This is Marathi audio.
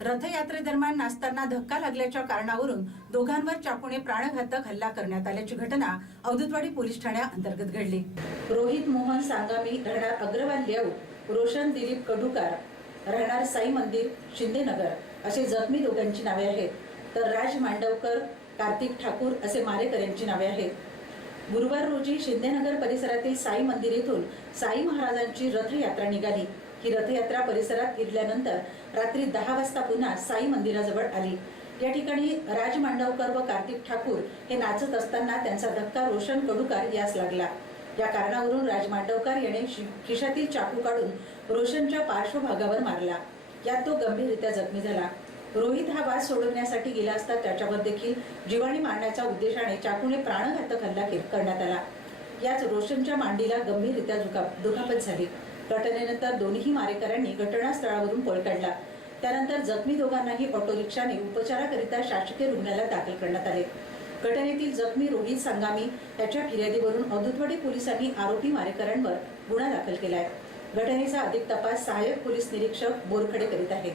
रथयात्रेदरम्यान नाचताना धक्का लागल्याच्या कारणावरून दोघांवर चाकूने प्राणघातक हल्ला करण्यात आल्याची घटना अवधूतवाडी पोलीस ठाण्याअंतर्गत घडली. रोहित मोहन सांगामी राहणार अग्रवाल लेआउट रोशन दिलीप कडुकार राहणार साई मंदिर शिंदेनगर असे जखमी दोघांची नावे आहेत. तर राज मांडवकर कार्तिक ठाकूर असे मारेकर यांची नावे आहेत. गुरुवार रोजी शिंदेनगर परिसरातील साई मंदिर येथून साई महाराजांची रथयात्रा निघाली. ही रथयात्रा परिसरात फिरल्यानंतर रात्री दहा वाजता पुन्हा साई मंदिराजवळ आली. या ठिकाणी राज मांडवकर व कार्तिक ठाकूर हे नाचत असताना त्यांचा धक्का रोशन कडुकार यास लागला. या कारणावरून राज मांडवकर याने शि- खिशातील चाकू काढून रोशनच्या पार्श्वभागावर मारला. यात तो गंभीररित्या जखमी झाला. रोहित हा वाद सोडवण्यासाठी गेला असता त्याच्यावर देखील जीवाणी मारण्याच्या उद्देशाने चाकूने प्राणघातक हल्ला करण्यात आला. याच रोशनच्या मांडीला गंभीररित्या दुखा दुखापत झाली. घटनेनंतर दोन्ही मारेकऱ्यांनी घटनास्थळावरून पळ काढला. त्यानंतर जखमी दोघांनाही ऑटो रिक्षाने उपचाराकरिता शासकीय रुग्णालयात दाखल करण्यात आले. घटनेतील जखमी रोहित संगामी याच्या फिर्यादीवरून अवधूतवाडी पोलिसांनी आरोपी मारेकऱ्यांवर गुन्हा दाखल केला आहे घटनेचा अधिक तपास सहाय्यक पोलीस निरीक्षक बोरखडे करीत आहेत.